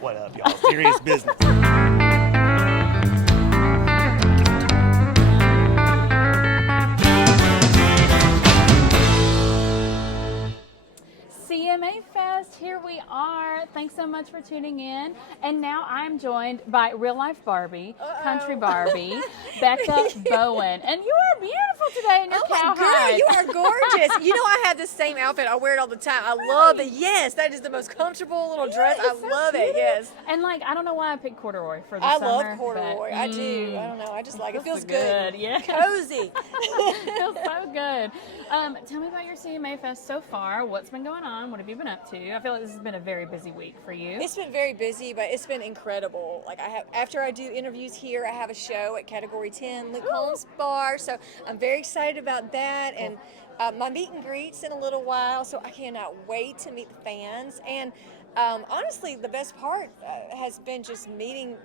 What up, y'all? Serious business. CMA Fest, here we are. Thanks so much for tuning in. And now I'm joined by real life Barbie, country Barbie, Becca Bowen. And you are beautiful today in your cowhide. Girl, you are gorgeous. You know I have the same outfit. I wear it all the time. I love it. Yes, that is the most comfortable little dress. I love it. Yes. And like, I don't know why I picked corduroy for the I summer. love corduroy. But, I do. I don't know. I just like it. It feels good. good. Yeah. Cozy. It feels so good. Tell me about your CMA Fest so far. What's been going on? What have you been up to? I feel like this has been a very busy week for you. It's been very busy, but it's been incredible. Like after I do interviews here, I have a show at Category 10, Luke Holmes Bar. So I'm very excited about that. And my meet and greets in a little while. So I cannot wait to meet the fans. And honestly, the best part has been just meeting,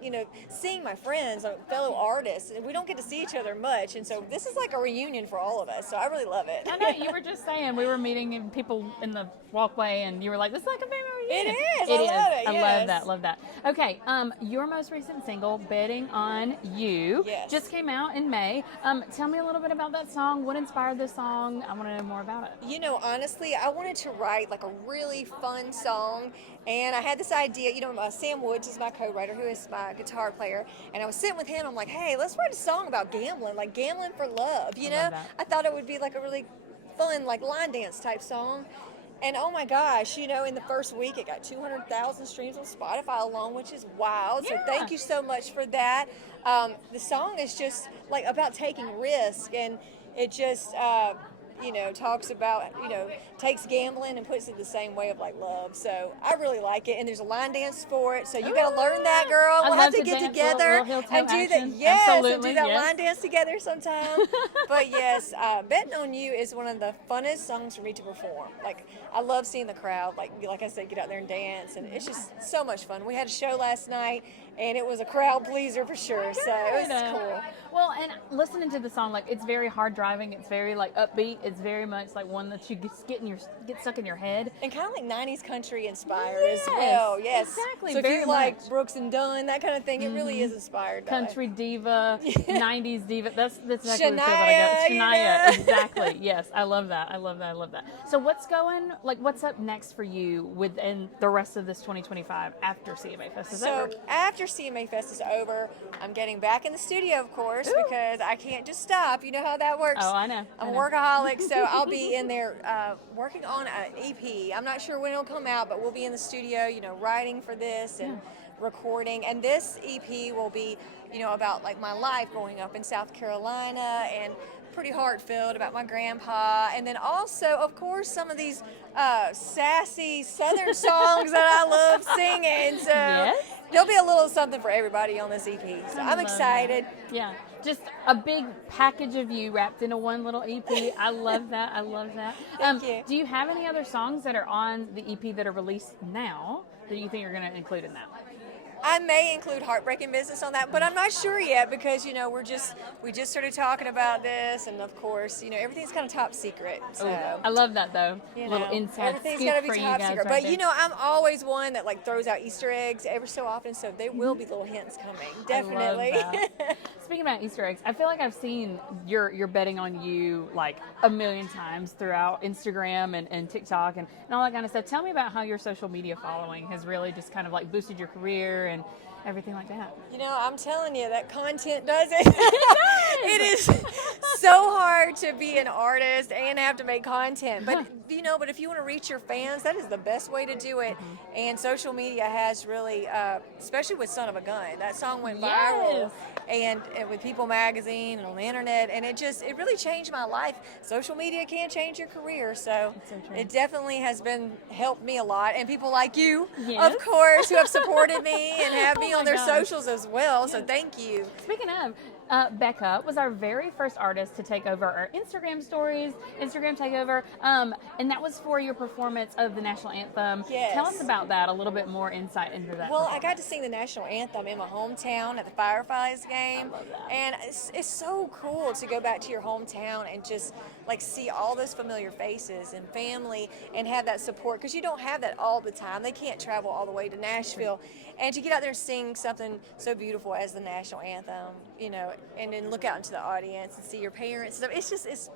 seeing my friends, fellow artists. And we don't get to see each other much. And so this is like a reunion for all of us. So I really love it. I know, you were just saying, we were meeting people in the walkway and you were like, this is like a family reunion. It is. I love it. I love that. Okay, your most recent single, Betting on You, just came out in May. Tell me a little bit about that song. What inspired this song? I want to know more about it. Honestly, I wanted to write like a really fun song. And I had this idea, Sam Woods is my co-writer, who is my guitar player. And I was sitting with him, I'm like, hey, let's write a song about gambling, like gambling for love, I thought it would be like a really fun, like line dance type song. And oh my gosh, in the first week it got 200,000 streams on Spotify alone, which is wild. Yeah. So thank you so much for that. The song is just like about taking risk, and it just, talks about, takes gambling and puts it the same way of like love. So I really like it, and there's a line dance for it. So you got to learn that, girl. We'll have to get together and do that. Yes, and do that line dance together sometime. But yes, Betting on You is one of the funnest songs for me to perform. Like I love seeing the crowd, like I said, get out there and dance, and it's just so much fun. We had a show last night, and it was a crowd pleaser for sure. So it was cool. Well, and listening to the song, like it's very hard driving. It's very like upbeat. It's very much like one that you get stuck in your head. And kind of like 90s country inspired as well. Yes, exactly. So if very you like Brooks and Dunn, that kind of thing, it really is inspired. Country diva, 90s diva. That's exactly Shania, what I got. Shania, exactly. Yes, I love that. I love that. So what's up next for you within the rest of this 2025 after CMA Fest is over? So after CMA Fest is over, I'm getting back in the studio, of course, because I can't just stop. You know how that works. Oh, I know. I'm a workaholic, so I'll be in there working on an EP. I'm not sure when it'll come out, but we'll be in the studio, writing for this and recording. And this EP will be, about like my life growing up in South Carolina, and pretty heartfelt about my grandpa. And then also, of course, some of these sassy Southern songs that I love singing. So there'll be a little something for everybody on this EP. So I'm excited. That. Yeah. Just a big package of you wrapped into one little EP. I love that. Thank you. Do you have any other songs that are on the EP that are released now that you think you're going to include in that? I may include Heartbreaking Business on that, but I'm not sure yet because, we just started talking about this, and of course, everything's kind of top secret. So I love that though. Little inside everything's scoop got to be for you top guys secret. right But there. I'm always one that like throws out Easter eggs every so often, so there will be little hints coming. Definitely. I love that. Speaking about Easter eggs, I feel like I've seen your Betting on You like a million times throughout Instagram and TikTok and all that kind of stuff. Tell me about how your social media following has really just kind of like boosted your career and everything like that. I'm telling you, that content does it. It is so hard to be an artist and have to make content. But, but if you want to reach your fans, that is the best way to do it. And social media has really, especially with Son of a Gun, that song went viral. And with People Magazine and on the internet. And it really changed my life. Social media can change your career. So it definitely has helped me a lot. And people like you, of course, who have supported me and have me on their socials as well. So thank you. Speaking of, Becca was our very first artist to take over our Instagram stories, Instagram takeover, and that was for your performance of the national anthem. Yes. Tell us about that, a little bit more insight into that. Well, I got to sing the national anthem in my hometown at the Fireflies game, and it's so cool to go back to your hometown and just like see all those familiar faces and family and have that support, because you don't have that all the time. They can't travel all the way to Nashville, and to get out there and sing something so beautiful as the national anthem, you know, and then look out into the audience and see your parents. So it's just it's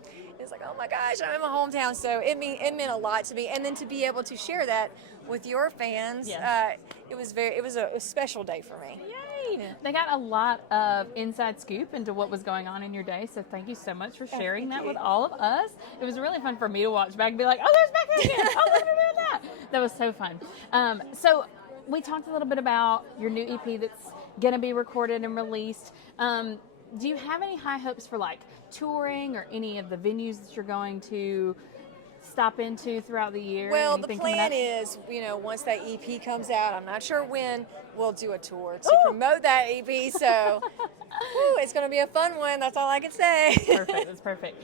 like, oh my gosh, I'm in my hometown. So it meant a lot to me, and then to be able to share that with your fans, Yes. it was a special day for me. Yay! They got a lot of inside scoop into what was going on in your day, so thank you so much for sharing that with all of us. It was really fun for me to watch back and be like, oh, there's Becca again. Oh, look at her doing that. That was so fun. So we talked a little bit about your new EP that's going to be recorded and released. Do you have any high hopes for like touring or any of the venues that you're going to stop into throughout the year? Well, Anything the coming plan up? is, you know, once that EP comes out, I'm not sure when, we'll do a tour to promote that EP. So it's going to be a fun one. That's all I can say. Perfect. That's perfect.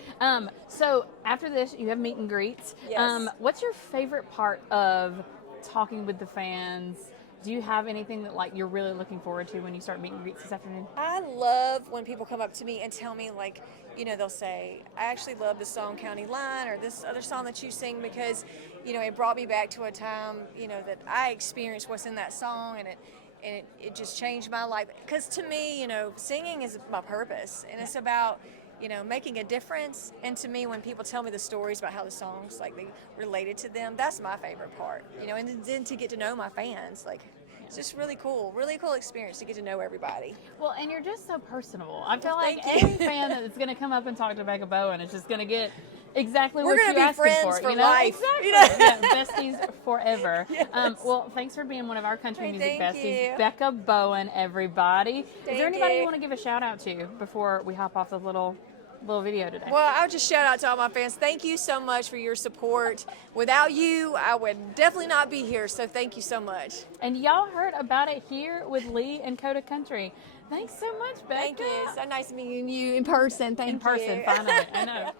So after this, you have meet and greets. Yes. What's your favorite part of talking with the fans? Do you have anything that like you're really looking forward to when you start meet and greets this afternoon? I love when people come up to me and tell me, like, you know, they'll say, I actually love this song, County Line, or this other song that you sing, because, you know, it brought me back to a time, you know, that I experienced what's in that song, and it just changed my life. Because to me, you know, singing is my purpose, and it's about, you know, making a difference. And to me, when people tell me the stories about how the songs, like, they related to them, that's my favorite part, you know, and then to get to know my fans, like, it's just really cool experience to get to know everybody. Well, and you're just so personable. I feel like Thank you. every fan that's going to come up and talk to Becca Bowen is just going to get exactly We're what gonna you're be asking friends for you know? life. Exactly. You know? Yeah, besties forever. Yes. Well, thanks for being one of our country Hey, music thank besties. you. Becca Bowen, everybody. Is Thank there anybody you. you want to give a shout out to before we hop off the little video today? Well, I'll just shout out to all my fans. Thank you so much for your support. Without you, I would definitely not be here, so thank you so much. And y'all heard about it here with Lee and Coda Country. Thanks so much, Becca. Thank you. So nice meeting you in person. Thank you. In person, finally. I know.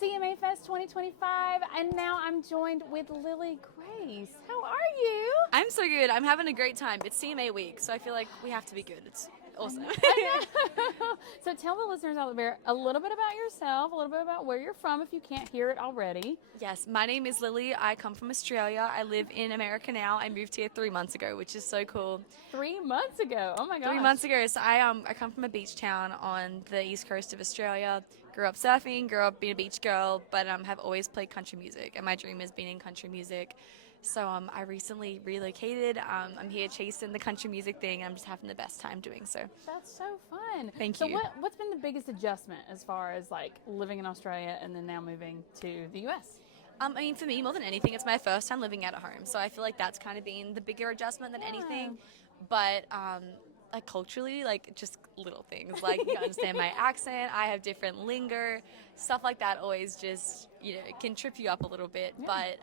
CMA Fest 2025, and now I'm joined with Lily Grace. How are you? I'm so good. I'm having a great time. It's CMA week, so I feel like we have to be good. It's awesome. So tell the listeners out there a little bit about yourself, a little bit about where you're from if you can't hear it already. Yes, my name is Lily. I come from Australia. I live in America now. I moved here 3 months ago, which is so cool. 3 months ago. Oh my gosh. 3 months ago. So I come from a beach town on the east coast of Australia. Grew up surfing, grew up being a beach girl, but have always played country music, and my dream has been in country music. So I recently relocated. I'm here chasing the country music thing, and I'm just having the best time doing so. That's so fun. Thank so you. What's been the biggest adjustment as far as like living in Australia and then now moving to the U.S.? I mean, for me, more than anything, it's my first time living out at home. So I feel like that's kind of been the bigger adjustment than anything. But like culturally, like just little things. Like you understand my accent, I have different lingo, stuff like that always just, you know, it can trip you up a little bit. Yeah. But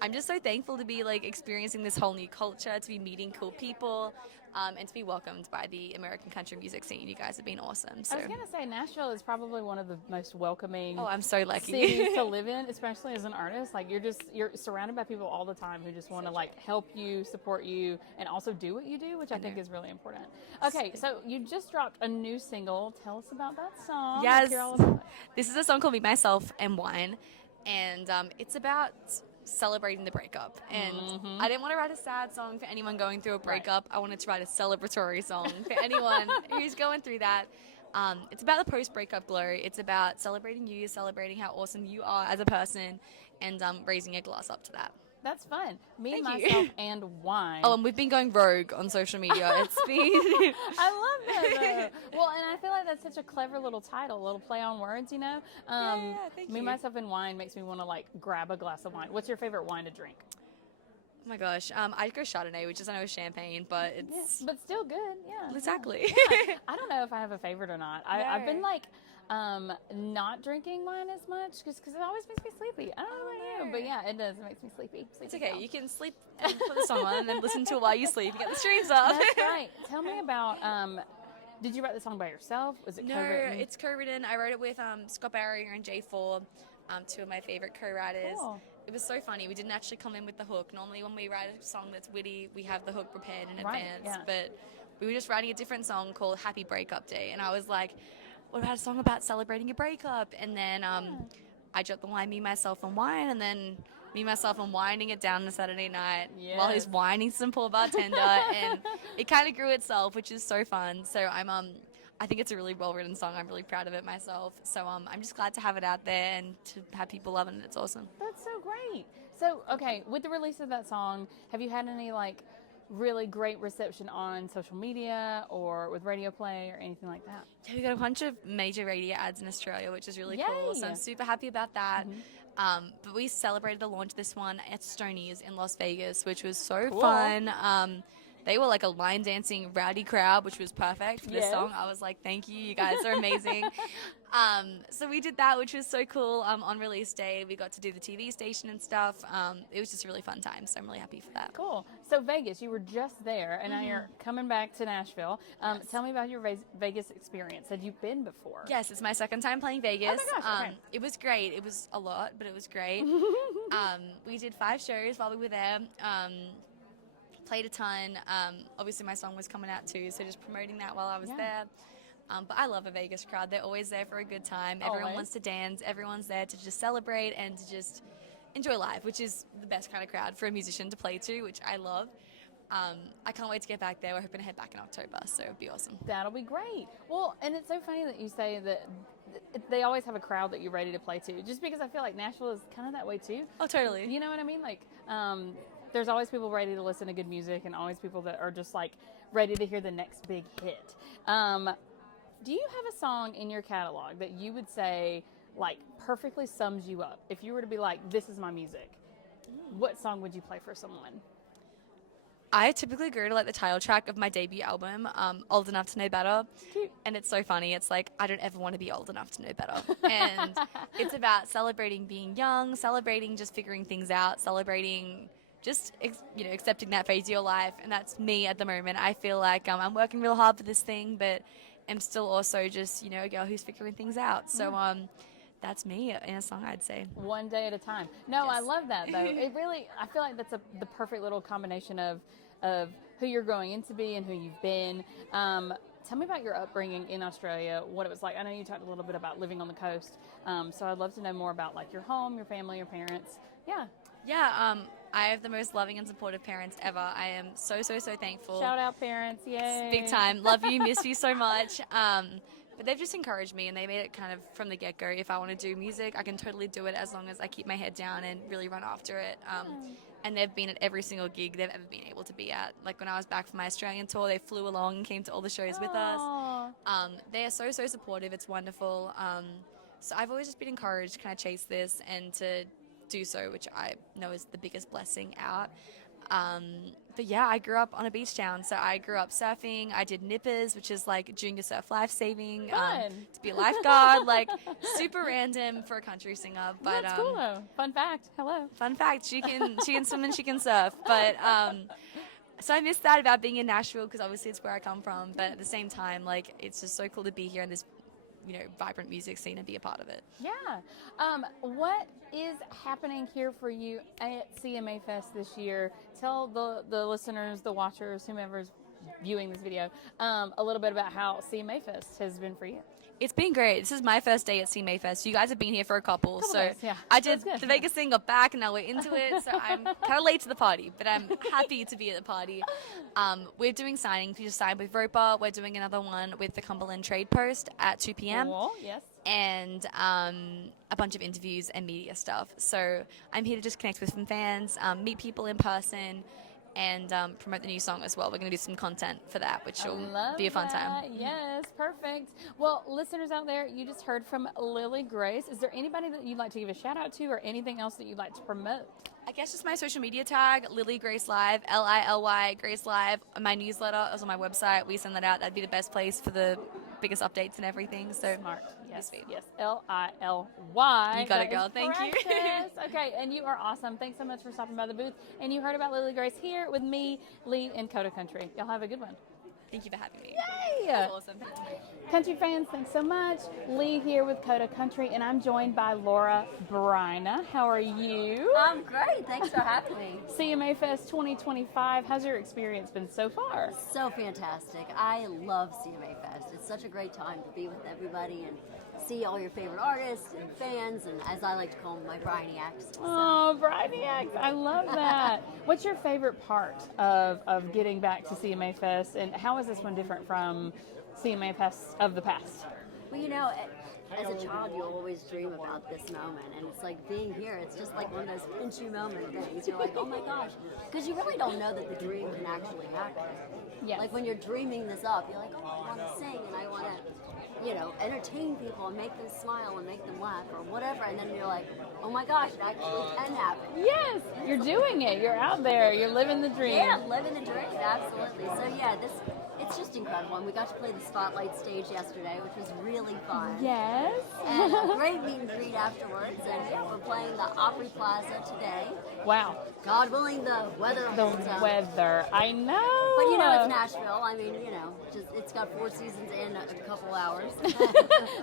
I'm just so thankful to be like experiencing this whole new culture, to be meeting cool people, and to be welcomed by the American country music scene. You guys have been awesome. So. I was going to say Nashville is probably one of the most welcoming I'm so lucky. cities to live in, especially as an artist. Like you're surrounded by people all the time who just want to like help you, support you, and also do what you do, which I think is really important. Okay, so you just dropped a new single. Tell us about that song. Yes. Hear all about it. This is a song called Me, Myself, and Wine, and it's about celebrating the breakup. And I didn't want to write a sad song for anyone going through a breakup. Right. I wanted to write a celebratory song for anyone who's going through that. It's about the post-breakup glow. It's about celebrating you, celebrating how awesome you are as a person, and raising a glass up to that. That's fun. Me, Thank myself, you. and wine. Oh, and we've been going rogue on social media. It's been... I love that, though. Well, and I feel like that's such a clever little title, a little play on words, you know? Thank Me, you. myself, and wine makes me want to, like, grab a glass of wine. What's your favorite wine to drink? Oh my gosh, I'd go Chardonnay, which is, I know, champagne, but it's... Yeah, but still good, yeah. Exactly. Yeah. I don't know if I have a favorite or not. I've been, like, not drinking wine as much because it always makes me sleepy. I don't know about you, but yeah, it does. It makes me sleepy. It's okay. You can sleep, put the song on, and then listen to it while you sleep. You get the streams up. That's right. Tell me about Did you write the song by yourself? Was it No, co-written? it's co-written. I wrote it with Scott Barrier and J4, two of my favorite co-writers. Cool. It was so funny. We didn't actually come in with the hook. Normally when we write a song that's witty, we have the hook prepared in Right, advance. yeah. But we were just writing a different song called Happy Breakup Day. And I was like, what about a song about celebrating a breakup? And then I dropped the line, Me, Myself, and Wine. And then Me, Myself, and Winding it down on a Saturday night while he's Yes. whining some poor bartender. And it kind of grew itself, which is so fun. So I think it's a really well-written song. I'm really proud of it myself. So I'm just glad to have it out there and to have people loving it. It's awesome. That's so great. So, okay, with the release of that song, have you had any like really great reception on social media or with radio play or anything like that? Yeah, we got a bunch of major radio ads in Australia, which is really cool. So Yay. I'm super happy about that. But we celebrated the launch of this one at Stoney's in Las Vegas, which was so Cool. fun. They were like a line dancing rowdy crowd, which was perfect for this Yes. song. I was like, thank you, you guys are amazing. So we did that, which was so cool. On release day, we got to do the TV station and stuff. It was just a really fun time, so I'm really happy for that. Cool. So Vegas, you were just there, and now you're coming back to Nashville. Tell me about your Vegas experience. Had you been before? Yes, it's my second time playing Vegas. Oh my gosh, okay. It was great. It was a lot, but it was great. We did 5 shows while we were there. Played a ton. Obviously, my song was coming out too, so just promoting that while I was there. But I love a Vegas crowd. They're always there for a good time. Everyone Always. wants to dance. Everyone's there to just celebrate and to just enjoy life, which is the best kind of crowd for a musician to play to, which I love. I can't wait to get back there. We're hoping to head back in October, so it'll be awesome. That'll be great. Well, and it's so funny that you say that they always have a crowd that you're ready to play to, just because I feel like Nashville is kind of that way too. Oh, totally. You know what I mean? Like, there's always people ready to listen to good music and always people that are just like ready to hear the next big hit. Do you have a song in your catalog that you would say like perfectly sums you up? If you were to be like, this is my music, what song would you play for someone? I typically go to like the title track of my debut album, Old Enough to Know Better. Cute. And it's so funny. It's like, I don't ever want to be old enough to know better. And it's about celebrating being young, celebrating just figuring things out, celebrating just, accepting that phase of your life. And that's me at the moment. I feel like I'm working real hard for this thing, but I'm still also just, a girl who's figuring things out. So that's me in a song, I'd say. One day at a time. No, Yes. I love that though. It really, I feel like that's the perfect little combination of who you're growing into be and who you've been. Tell me about your upbringing in Australia, what it was like. I know you talked a little bit about living on the coast, so I'd love to know more about like your home, your family, your parents. Yeah. Yeah, I have the most loving and supportive parents ever. I am so, so, so thankful. Shout out parents, yay. Big time. Love you, miss you so much. But they've just encouraged me, and they made it kind of from the get-go. If I want to do music, I can totally do it as long as I keep my head down and really run after it. And they've been at every single gig they've ever been able to be at. Like when I was back from my Australian tour, they flew along and came to all the shows with us. Aw. They are so, so supportive. It's wonderful. So I've always just been encouraged to kind of chase this and to do so, which I know is the biggest blessing out. But yeah, I grew up on a beach town, so I grew up surfing. I did nippers, which is like junior surf lifesaving, Fun. to be a lifeguard, like super random for a country singer. But That's cool though. Fun fact. Hello. fun fact, she can swim and she can surf. But so I miss that about being in Nashville because obviously it's where I come from. But at the same time, like it's just so cool to be here in this vibrant music scene and be a part of it. Yeah. What is happening here for you at CMA Fest this year? Tell the listeners, the watchers, whomever's viewing this video, a little bit about how CMA Fest has been for you. It's been great. This is my first day at CMA Fest. You guys have been here for a couple. So days, yeah. I did That's good. the Vegas thing, got back, and now we're into it. So I'm kind of late to the party, but I'm happy to be at the party. We're doing signings. We just signed with Roper. We're doing another one with the Cumberland Trade Post at 2 p.m. Cool. Yes. And a bunch of interviews and media stuff. So I'm here to just connect with some fans, meet people in person, and promote the new song as well. We're going to do some content for that, which will be a fun time. Yes, perfect. Well, listeners out there, you just heard from Lily Grace. Is there anybody that you'd like to give a shout out to or anything else that you'd like to promote? I guess just my social media tag, Lily Grace Live, Lily Grace Live. My newsletter is on my website. We send that out. That'd be the best place for the biggest updates and everything. So Smart. Yes. sweet. Yes. Lily. You got it, girl. Thank you. Okay, and you are awesome. Thanks so much for stopping by the booth. And you heard about Lily Grace here with me, Lee, and Coda Country. Y'all have a good one. Thank you for having me. Yay! That's awesome. Country fans, thanks so much. Lee here with Coda Country, and I'm joined by Laura Bryna. How are you? I'm great. Thanks for having me. CMA Fest 2025. How's your experience been so far? So fantastic. I love CMA Fest. It's such a great time to be with everybody and see all your favorite artists and fans, and as I like to call them, my Bryniacs. So. Oh, Bryniacs. I love that. What's your favorite part of getting back to CMA Fest, and how is this one different from CMA Fest of the past? Well, you know, as a child, you always dream about this moment, and it's like being here, it's just like one of those pinch you moment things. You're like, oh my gosh, because you really don't know that the dream can actually happen. Yes. Like when you're dreaming this up, you're like, oh, I want to sing, and I want to, you know, entertain people and make them smile and make them laugh or whatever, and then you're like, oh my gosh, it actually can happen. Yes, you're doing it. You're out there. You're living the dream. Yeah, living the dream, absolutely. So yeah, it's just incredible. And we got to play the Spotlight stage yesterday, which was really fun. Yes. And a great meet and greet afterwards. And yeah, we're playing the Opry Plaza today. Wow. God willing, the weather The holds up. weather. I know. But you know, it's Nashville. I mean, you know, it's got 4 seasons in a couple hours.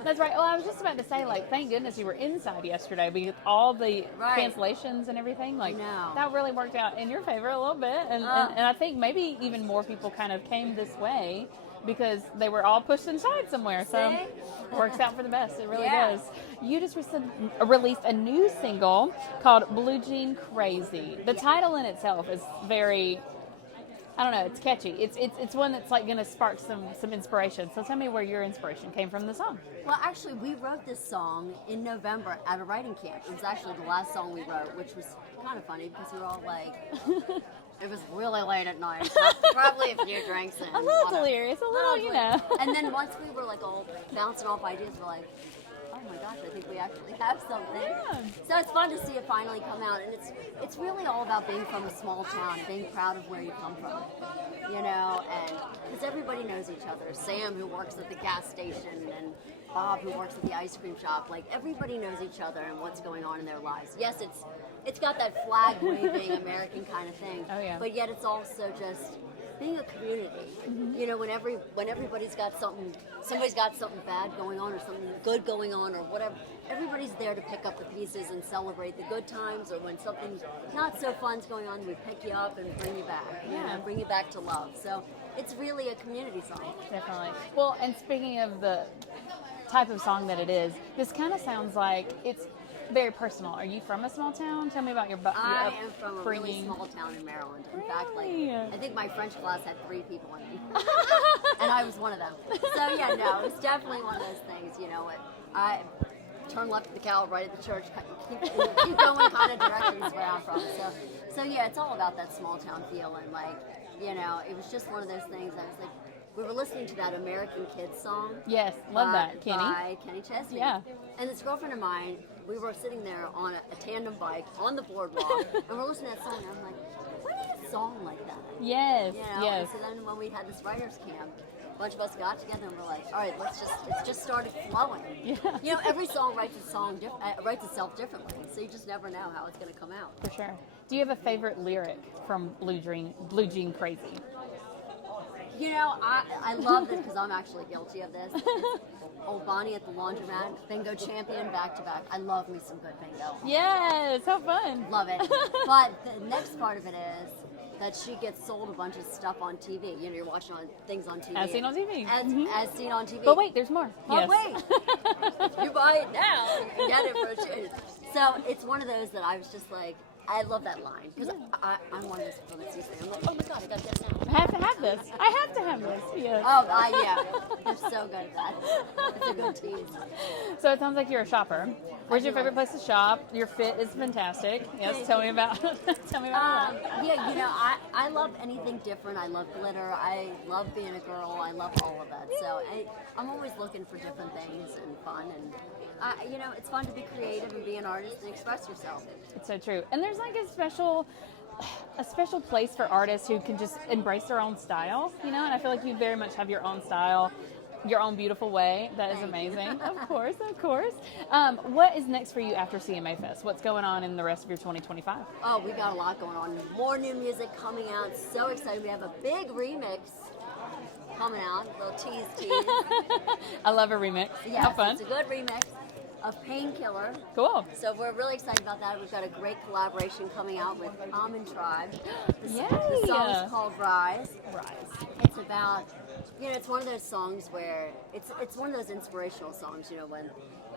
That's right. Well, I was just about to say, like, thank goodness you were inside yesterday because all the Right. cancellations and everything, like, know. that really worked out in your favor a little bit. And I think maybe even more people kind of came this way because they were all pushed inside somewhere. So See? it works out for the best. It really Yeah. does. You just released a new single called Blue Jean Crazy. The title in itself is very, I don't know, it's catchy. It's one that's like going to spark some inspiration. So tell me where your inspiration came from the song. Well, actually, we wrote this song in November at a writing camp. It was actually the last song we wrote, which was kind of funny because we were all like, it was really late at night, probably a few drinks in. A little delirious, a little, you know. And then once we were like all bouncing off ideas, we're like, oh my gosh, I think we actually have something. Yeah. So it's fun to see it finally come out, and it's really all about being from a small town, being proud of where you come from, you know, and because everybody knows each other. Sam, who works at the gas station, and Bob, who works at the ice cream shop, like everybody knows each other and what's going on in their lives. Yes, it's got that flag waving American kind of thing, Oh, yeah. but yet it's also just being a community. You know, when everybody's got somebody's got something bad going on or something good going on or whatever, everybody's there to pick up the pieces and celebrate the good times, or when something not so fun's going on, we pick you up and bring you back. You know, bring you back to love. So it's really a community song. Definitely. Well, and speaking of the type of song that it is, this kind of sounds like it's very personal. Are you from a small town? Tell me about your I am from a really upbringing. small town in Maryland. In fact, Really? I think my French class had 3 people in it, and I was one of them. So yeah, no, it's definitely one of those things. You know, I turn left at the cow, right at the church, keep going kind of directions where I'm from. So yeah, it's all about that small town feel, and like, you know, it was just one of those things. I was like, we were listening to that American Kids song. Yes, love that, Kenny. By Kenny Chesney. Yeah. And this girlfriend of mine, we were sitting there on a tandem bike on the boardwalk, and we're listening to that song, and I'm like, what is a song like that? Yes, You know? yes. And so then when we had this writers camp, a bunch of us got together and we're like, all right, it just started flowing. Yeah. You know, every song writes itself differently, so you just never know how it's going to come out. For sure. Do you have a favorite lyric from Blue Jean Crazy? You know, I love this because I'm actually guilty of this. It's Old Bonnie at the laundromat, bingo champion back to back. I love me some good bingo. Yes, how fun. Love it. But the next part of it is that she gets sold a bunch of stuff on TV. You know, you're watching things on TV. As seen on TV. As seen on TV. But wait, there's more. Oh, Yes. wait. You buy it now, you can get it for a change. So it's one of those that I was just like, I love that line because I'm one of those people that sees things. I'm like, oh my god, I got this now. I have to have this. I have to have this. Yes. Oh, yeah. You're so good at that. It's a good tease. So it sounds like you're a shopper. Where's your favorite place to shop? Your fit is fantastic. Yes, tell me about tell me about that. Yeah, you know, I love anything different. I love glitter. I love being a girl. I love all of that. So I'm always looking for different things and fun. And, you know, it's fun to be creative and be an artist and express yourself. It's so true. And there's like a special place for artists who can just embrace their own style, you know, and I feel like you very much have your own style, your own beautiful way. That is amazing. Of course, of course. What is next for you after CMA Fest? What's going on in the rest of your 2025? Oh, we got a lot going on. More new music coming out. So excited. We have a big remix coming out. A little tease. I love a remix. Yes, How fun. it's a good remix of Painkiller. Cool. So we're really excited about that. We've got a great collaboration coming out with Almond Tribe. Yay. The song is called Rise. Rise. It's about, it's one of those songs where it's one of those inspirational songs,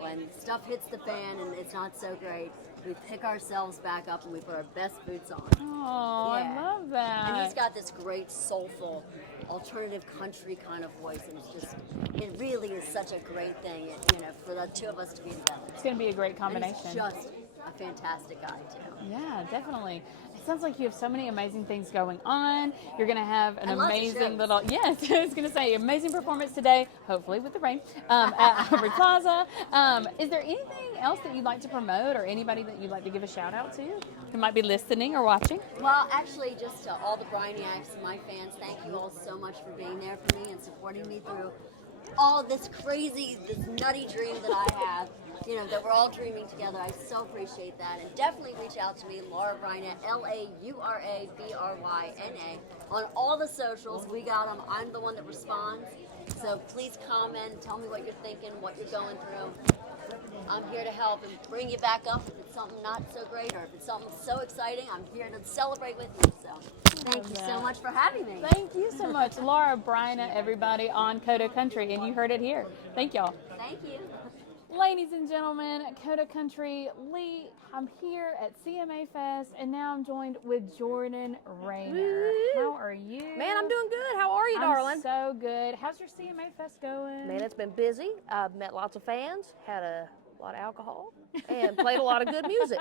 when stuff hits the fan and it's not so great, we pick ourselves back up and we put our best boots on. Oh, Yeah. I love that. And he's got this great soulful alternative country kind of voice, and it really is such a great thing, for the two of us to be together. It's going to be a great And combination. he's just a fantastic guy too. Yeah, definitely. It sounds like you have so many amazing things going on. You're going to have an And lots of amazing shows. little, yes, I was going to say, amazing performance today, hopefully with the rain, at Hubbard Plaza. Is there anything else that you'd like to promote, or anybody that you'd like to give a shout out to who might be listening or watching? Well, actually, just to all the Bryniacs, my fans, thank you all so much for being there for me and supporting me through all this nutty dream that I have, that we're all dreaming together. I so appreciate that. And definitely reach out to me, Laura Bryna, LauraBryna, on all the socials. We got them. I'm the one that responds. So please comment, tell me what you're thinking, what you're going through. I'm here to help and bring you back up if it's something not so great, or if it's something so exciting, I'm here to celebrate with you. So thank you so much for having me. Thank you so much. Laura Bryna, everybody, on Coda Country, and you heard it here. Thank y'all. Thank you. Ladies and gentlemen, Coda Country, Lee, I'm here at CMA Fest, and now I'm joined with Jordan Rayner. How are you? Man, I'm doing good. How are you, I'm darling? so good. How's your CMA Fest going? Man, it's been busy. I've met lots of fans, had a lot of alcohol, and played a lot of good music.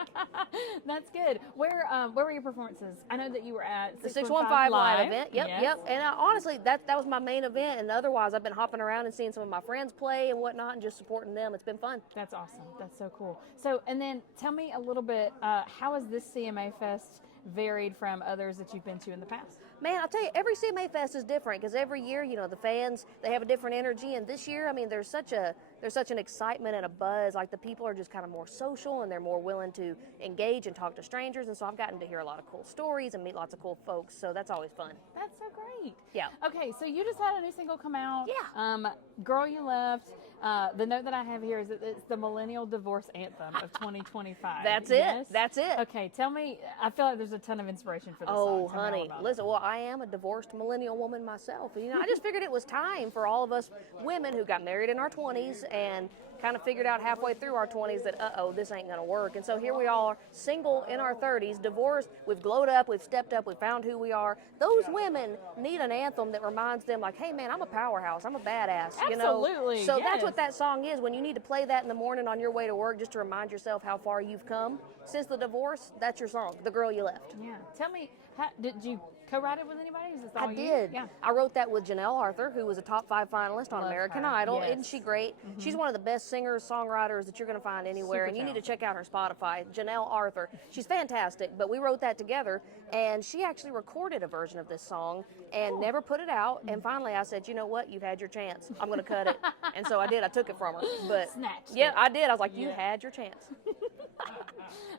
That's good. Where were your performances? I know that you were at The 615 615 live event. Yep, Yes. yep. And honestly, that was my main event. And otherwise, I've been hopping around and seeing some of my friends play and whatnot, and just supporting them. It's been fun. That's awesome. That's so cool. So, and then tell me a little bit, how has this CMA Fest varied from others that you've been to in the past? Man, I'll tell you, every CMA Fest is different because every year, the fans, they have a different energy. And this year, I mean, there's such an excitement and a buzz. Like, the people are just kind of more social, and they're more willing to engage and talk to strangers. And so I've gotten to hear a lot of cool stories and meet lots of cool folks. So that's always fun. That's so great. Yeah. Okay, so you just had a new single come out. Yeah. Girl You Left. The note that I have here is that it's the Millennial Divorce Anthem of 2025. That's Yes? it. That's it. Okay, tell me, I feel like there's a ton of inspiration for this Oh, song. Tell me all honey, about it. listen, well, I am a divorced millennial woman myself. And, I just figured it was time for all of us women who got married in our 20s and kind of figured out halfway through our 20s that, this ain't going to work. And so here we are, single in our 30s, divorced, we've glowed up, we've stepped up, we've found who we are. Those women need an anthem that reminds them, like, hey, man, I'm a powerhouse, I'm a badass, Absolutely, So yes. that's what that song is. When you need to play that in the morning on your way to work just to remind yourself how far you've come since the divorce, that's your song, The Girl You Left. Yeah. Tell me, did you co-write it with anybody? Is this all I you? did. Yeah. I wrote that with Janelle Arthur, who was a top 5 finalist on Love American her. Idol. Yes. Isn't she great? She's one of the best singers, songwriters that you're going to find anywhere. Super And you need to talented. check out her Spotify, Janelle Arthur. She's fantastic. But we wrote that together, and she actually recorded a version of this song and never put it out. And finally, I said, you know what? You've had your chance. I'm going to cut it. And so I did. I took it from her. But Snatched yeah, it. I did. I was like, you Yeah. had your chance.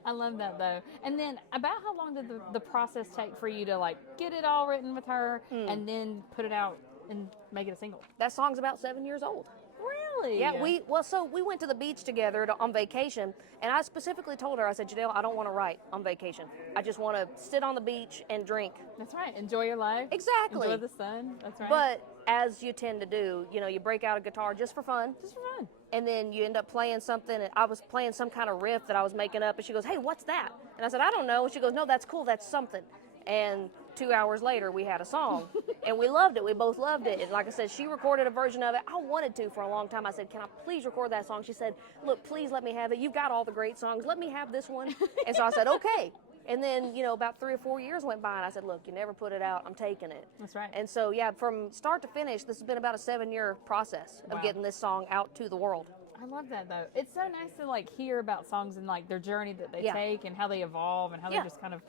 I love that though. And then, about how long did the process take for you to like get it all written with her and then put it out and make it a single? That song's about 7 years old. Really? Yeah, we went to the beach together on vacation, and I specifically told her, I said, Janelle, I don't want to write on vacation. I just want to sit on the beach and drink. That's right. Enjoy your life. Exactly. Enjoy the sun. That's right. But as you tend to do, you break out a guitar just for fun, just for fun. and then you end up playing something. And I was playing some kind of riff that I was making up, and she goes, hey, what's that? And I said, I don't know. And she goes, no, that's cool. That's something. And 2 hours later, we had a song, and we loved it. We both loved it. And like I said, she recorded a version of it. I wanted to for a long time. I said, can I please record that song? She said, look, please let me have it. You've got all the great songs. Let me have this one. And so I said, okay. And then, about 3 or 4 years went by, and I said, look, you never put it out. I'm taking it. That's right. And so, yeah, from start to finish, this has been about a 7-year process of Wow. getting this song out to the world. I love that though. It's so nice to like hear about songs and like their journey that they Yeah. take and how they evolve and how Yeah. they just kind of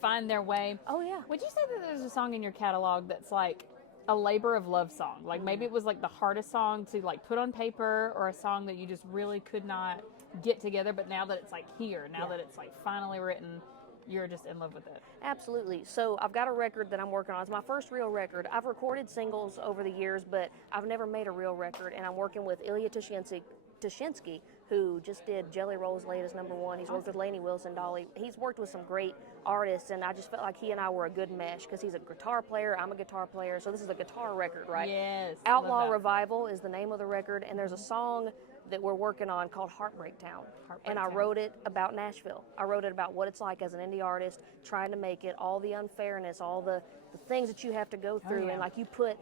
find their way. Oh, yeah. Would you say that there's a song in your catalog that's like a labor of love song? Like maybe it was like the hardest song to like put on paper, or a song that you just really could not get together, but now that it's like here, now that it's like finally written, you're just in love with it. Absolutely. So I've got a record that I'm working on. It's my first real record. I've recorded singles over the years, but I've never made a real record. And I'm working with Ilya Tushinsky, who just did Jelly Roll's latest #1. He's worked with Lainey Wilson, Dolly. He's worked with some great artists, and I just felt like he and I were a good mesh because he's a guitar player, I'm a guitar player, so this is a guitar record, right? Yes. Outlaw love that. Revival is the name of the record, and there's a song that we're working on called Heartbreak Town. And I Town. wrote it about Nashville. I wrote it about what it's like as an indie artist, trying to make it, all the unfairness, all the things that you have to go through, yeah. and like you put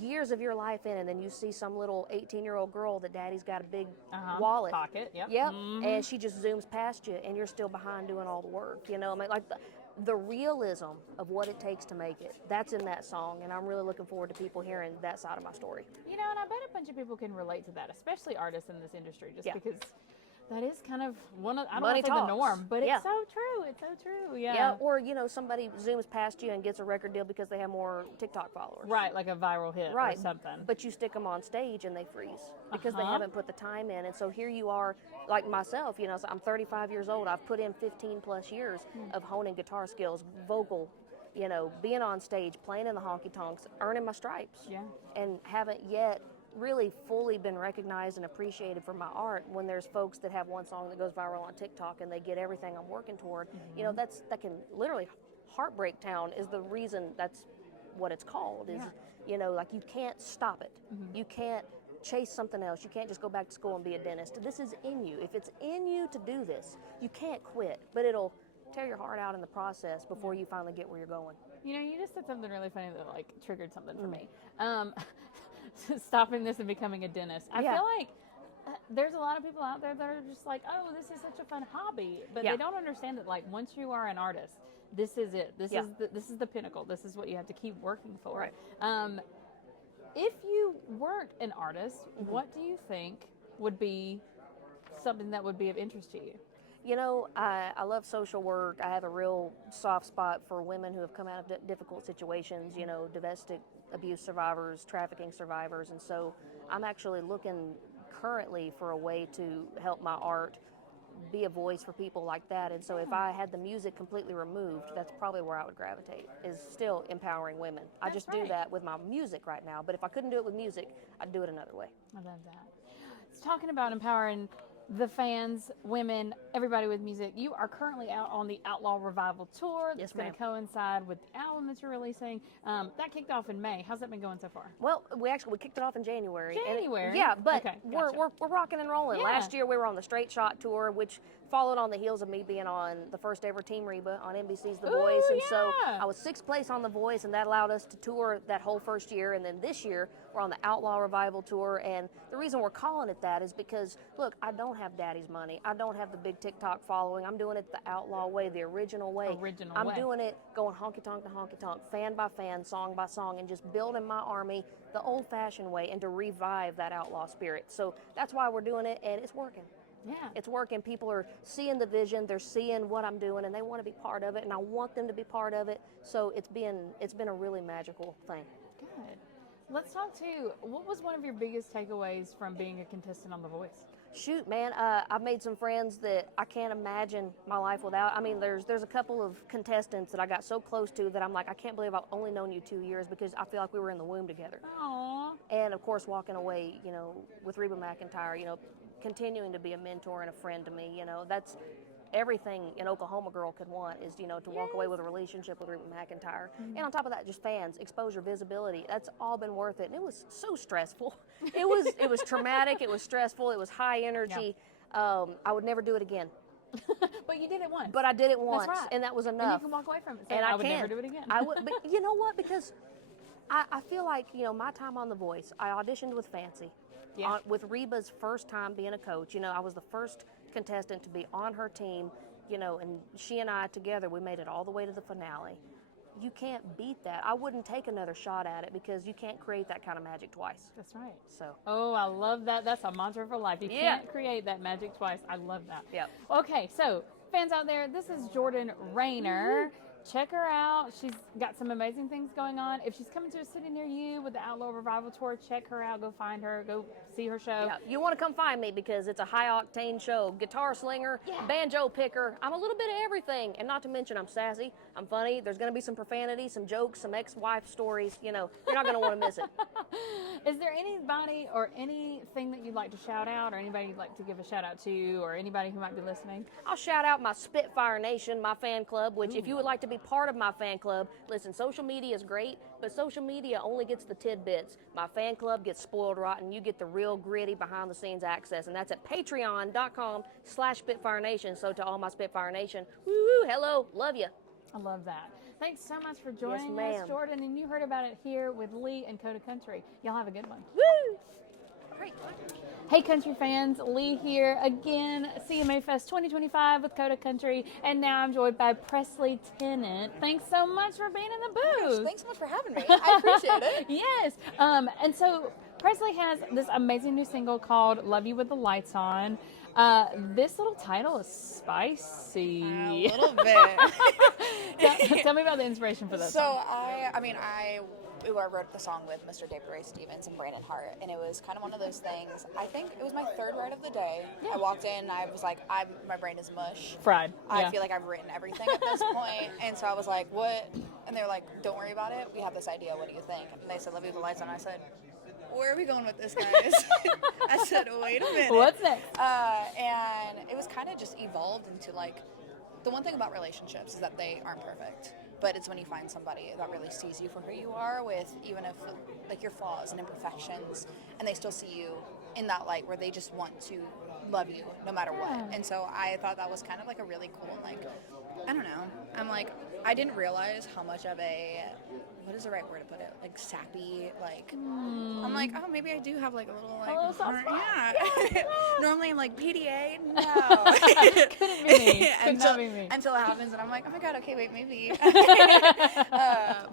years of your life in, and then you see some little 18-year-old girl that daddy's got a big wallet. Pocket, yep. Yep. And she just zooms past you, and you're still behind doing all the work. You know, I mean, like the realism of what it takes to make it, that's in that song, and I'm really looking forward to people hearing that side of my story. You know, and I bet a bunch of people can relate to that, especially artists in this industry, just Yeah. because that is kind of one of, I don't Money want to say the talks. norm, but Yeah. it's so true. It's so true. Yeah. Yeah, or, you know, somebody zooms past you and gets a record deal because they have more TikTok followers. Right, like a viral hit Right. or something. But you stick them on stage and they freeze because they haven't put the time in. And so here you are, like myself, you know, so I'm 35 years old. I've put in 15 plus years of honing guitar skills, vocal, you know, being on stage, playing in the honky tonks, earning my stripes. Yeah. And haven't yet really fully been recognized and appreciated for my art when there's folks that have one song that goes viral on TikTok and they get everything I'm working toward. You know, that can literally, Heartbreak Town is the reason that's what it's called, is, you know, like you can't stop it. You can't chase something else. You can't just go back to school and be a dentist. This is in you. If it's in you to do this, you can't quit, but it'll tear your heart out in the process before you finally get where you're going. You know, you just said something really funny that like triggered something for me. Stopping this and becoming a dentist. I feel like there's a lot of people out there that are just like, oh, this is such a fun hobby, but they don't understand that like once you are an artist, this is it. This is the pinnacle. This is what you have to keep working for. Right. If you weren't an artist, what do you think would be something that would be of interest to you? You know, I love social work. I have a real soft spot for women who have come out of difficult situations, you know, domestic abuse survivors, trafficking survivors. And so I'm actually looking currently for a way to help my art be a voice for people like that. And so if I had the music completely removed, that's probably where I would gravitate, is still empowering women. I just do that with my music right now. But if I couldn't do it with music, I'd do it another way. I love that. It's talking about empowering the fans, women, everybody with music. You are currently out on the Outlaw Revival Tour. That's going to coincide with the album that you're releasing. That kicked off in May. How's that been going so far? Well, we kicked it off in January. January? But Okay, we're rocking and rolling. Yeah. Last year we were on the Straight Shot Tour, which followed on the heels of me being on the first ever Team Reba on NBC's The Voice. And so I was 6th place on The Voice, and that allowed us to tour that whole first year. And then this year we're on the Outlaw Revival Tour. And the reason we're calling it that is because, look, I don't have daddy's money. I don't have the big TikTok following. I'm doing it the outlaw way, the original way. I'm doing it going honky tonk to honky tonk, fan by fan, song by song, and just building my army the old fashioned way and to revive that outlaw spirit. So that's why we're doing it, and it's working. Yeah. It's working. People are seeing the vision, they're seeing what I'm doing, and they want to be part of it, and I want them to be part of it. So it's been a really magical thing. Good. Let's talk to, what was one of your biggest takeaways from being a contestant on The Voice? Shoot, man, I've made some friends that I can't imagine my life without. I mean, there's a couple of contestants that I got so close to that I'm like, I can't believe I've only known you 2 years, because I feel like we were in the womb together. Aww. And of course, walking away, you know, with Reba McEntire, you know, continuing to be a mentor and a friend to me, you know, that's everything an Oklahoma girl could want, is, you know, to walk away with a relationship with Reba McEntire. And on top of that, just fans, exposure, visibility. That's all been worth it. And it was so stressful. It was traumatic. It was stressful. It was high energy. I would never do it again. But you did it once. But I did it once, That's right. and that was enough. And you can walk away from it. And I would never do it again. I would, but you know what? Because I feel like, you know, my time on The Voice, I auditioned with Fancy. Yeah. With Reba's first time being a coach. You know, I was the first contestant to be on her team, you know, and she and I together, we made it all the way to the finale. You can't beat that. I wouldn't take another shot at it, because you can't create that kind of magic twice. That's right. So. Oh, I love that. That's a mantra for life. You can't create that magic twice. I love that. Yep. Okay, so fans out there, this is Jordan Rayner. check her out. She's got some amazing things going on. If she's coming to a city near you with the Outlaw Revival Tour, check her out. Go find her. Go see her show. Yeah, you want to come find me because it's a high-octane show. Guitar slinger, banjo picker. I'm a little bit of everything. And not to mention I'm sassy, I'm funny. There's going to be some profanity, some jokes, some ex-wife stories. You know, you're not going to want to miss it. Is there anybody or anything that you'd like to shout out, or anybody you'd like to give a shout out to, or anybody who might be listening? I'll shout out my Spitfire Nation, my fan club, which if you would like to be part of my fan club, listen, social media is great, but social media only gets the tidbits. My fan club gets spoiled rotten. You get the real gritty behind the scenes access, and that's at patreon.com/Spitfire Nation. So to all my Spitfire Nation, woo, hello, love you. I love that. Thanks so much for joining ma'am. us, Jordan. And you heard about it here with Lee and Coda Country. Y'all have a good one. Woo! Hey, country fans, Lee here again, CMA Fest 2025 with Coda Country, and now I'm joined by Presley Tennant. Thanks so much for being in the booth. Thanks so much for having me. I appreciate it. Yes, and so Presley has this amazing new single called "Love You with the Lights On." This little title is spicy. A little bit. Tell me about the inspiration for this. So I wrote the song with Mr. David Ray Stevens and Brandon Hart, and it was kind of one of those things. I think it was my third write of the day. I walked in, I was like, my brain is mush. Fried. I feel like I've written everything at this point, and so I was like, what? And they were like, don't worry about it. We have this idea. What do you think? And they said, "Love You with the Lights On." I said, where are we going with this, guys? I said, wait a minute. What's next? And it was kind of just evolved into like, the one thing about relationships is that they aren't perfect, but it's when you find somebody that really sees you for who you are, with even if like your flaws and imperfections, and they still see you in that light where they just want to love you no matter what. And so I thought that was kind of like a really cool, like, I don't know. I'm like, I didn't realize how much of a, what is the right word to put it? Like sappy, like, I'm like, oh, maybe I do have like a little, like, little soft spot. yeah. Normally I'm like, PDA, no. Couldn't be me. Could not be me. Until it happens, and I'm like, oh my God, okay, wait, maybe.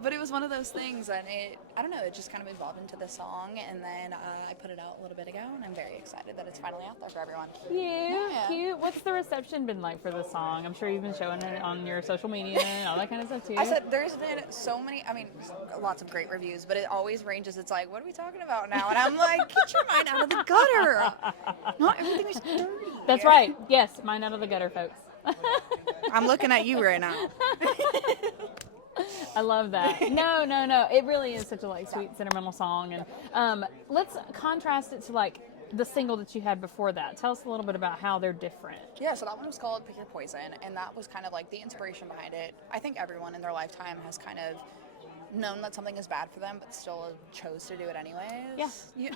But it was one of those things, and I don't know, it just kind of evolved into the song, and then I put it out a little bit ago, and I'm very excited that it's finally out there for everyone. Cute. What's the reception been like for the song? I'm sure you've been showing it on your social media and all that kind of stuff too. I said there's been so many, I mean, lots of great reviews, but it always ranges. It's like, what are we talking about now? And I'm like, get your mind out of the gutter. Not everything is dirty. That's right. Yes, mind out of the gutter, folks. I'm looking at you right now. I love that. No. It really is such a like sweet sentimental song, and let's contrast it to like the single that you had before that. Tell us a little bit about how they're different. Yeah, so that one was called Pick Your Poison, and that was kind of like the inspiration behind it. I think everyone in their lifetime has kind of known that something is bad for them, but still chose to do it anyways. Yeah.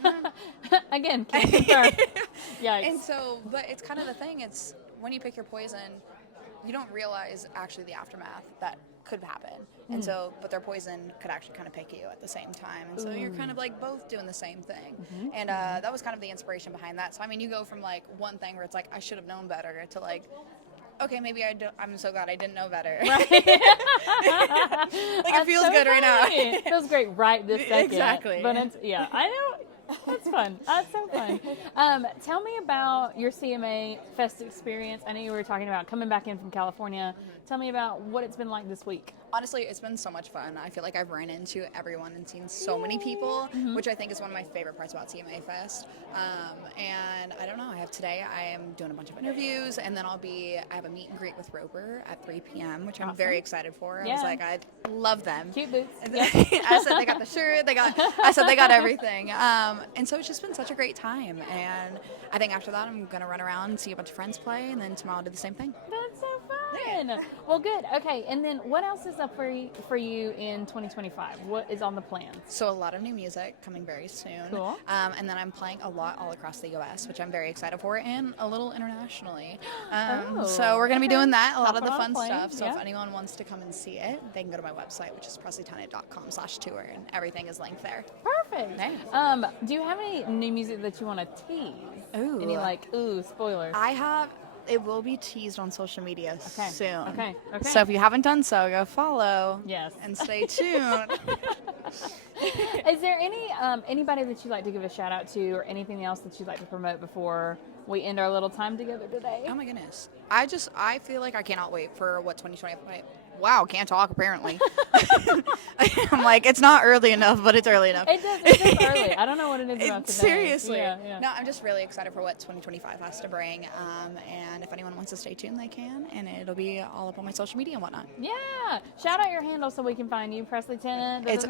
Again, can't confirm. Yikes. And so, but it's kind of the thing, it's when you pick your poison, you don't realize actually the aftermath that could happen. And so, but their poison could actually kind of pick you at the same time. And so you're kind of like both doing the same thing. And that was kind of the inspiration behind that. So, I mean, you go from like one thing where it's like, I should have known better, to like, okay, maybe I'm so glad I didn't know better. Right. Like it feels so good right now. It feels great right this second. Exactly. But it's, yeah, I know. That's fun. That's so fun. Tell me about your CMA Fest experience. I know you were talking about coming back in from California. Tell me about what it's been like this week. Honestly, it's been so much fun. I feel like I've ran into everyone and seen so many people, which I think is one of my favorite parts about CMA Fest. And I don't know, I am doing a bunch of interviews, and then I have a meet and greet with Roper at 3 p.m., which I'm very excited for. I was like, I love them. Cute boots. I said they got the shirt, they got everything. And so it's just been such a great time. And I think after that, I'm going to run around and see a bunch of friends play, and then tomorrow I'll do the same thing. That's so fun. Well, good. Okay, and then what else is up for you in 2025? What is on the plan? So a lot of new music coming very soon. Cool. And then I'm playing a lot all across the U.S., which I'm very excited for, and a little internationally. So we're going to be doing that, a lot of the fun stuff. So if anyone wants to come and see it, they can go to my website, which is PresleyTennant.com/tour, and everything is linked there. Perfect. Nice. Do you have any new music that you want to tease? Ooh. Any spoilers? It will be teased on social media soon. Okay. So if you haven't done so, go follow. Yes. And stay tuned. Is there anybody that you'd like to give a shout out to, or anything else that you'd like to promote before we end our little time together today? Oh my goodness. I feel like I cannot wait for what 2025 wow, can't talk apparently. I'm like, it's not early enough, but it's early enough. It is early. I don't know what it is about today. Seriously. Yeah. No, I'm just really excited for what 2025 has to bring. And if anyone wants to stay tuned, they can. And it'll be all up on my social media and whatnot. Yeah. Shout out your handle so we can find you, Presley Tennant. It's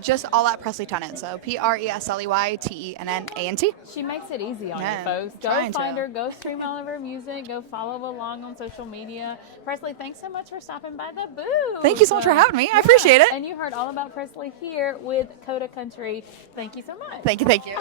just all at Presley Tennant. So PresleyTennant. She makes it easy on Yeah, you folks. Go trying find to. her. Go stream all of her music. Go follow along on social media. Presley, thanks so much for stopping by the booth. Thank you so much for having me. I appreciate it. And you heard all about Presley here with Coda Country. Thank you so much. Thank you.